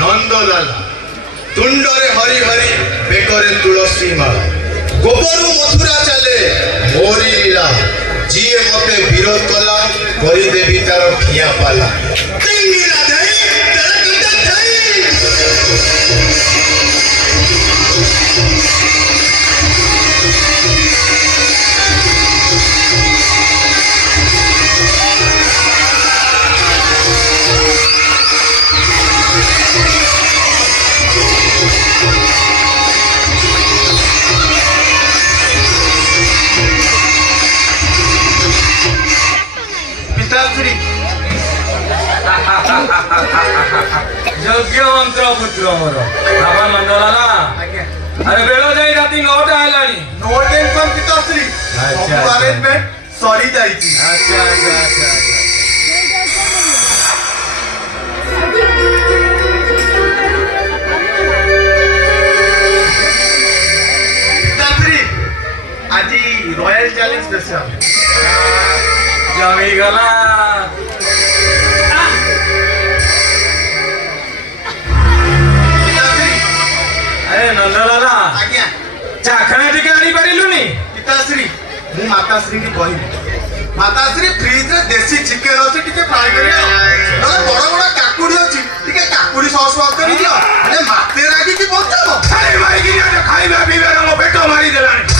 नंदलाला तुंडरे हरि हरि बेकरे तुलसी माला गोबरू मथुरा चले मोरी लीला जीए मते विरोध कला करी देवी तार खिया पाला तिंगिला दई तेरा योग्य मंत्र पुत्र मोर बाबा नंदलाला अरे बेलो जाई राती 9टा आलानी नो टेंशन पिताश्री अच्छा अरेंजमेंट सॉरी जाईची अच्छा अच्छा अच्छा पिताश्री आजी रॉयल चॅलेंज स्पेशल जमी गला अरे नंदलाला आज्ञा चाखणा टिके आनी परिलुनी पिताश्री मु माताश्री की कहि माताश्री फ्रिज रे देसी चिकन अछि टिके फ्राई करियो नले बड़ बड़ काकुडी अछि टिके काकुडी सॉस वास करि दियो अरे माते रागी की बोलतो अरे भाई गिरिया खाइबा पीबा रो पेट मारी देलानी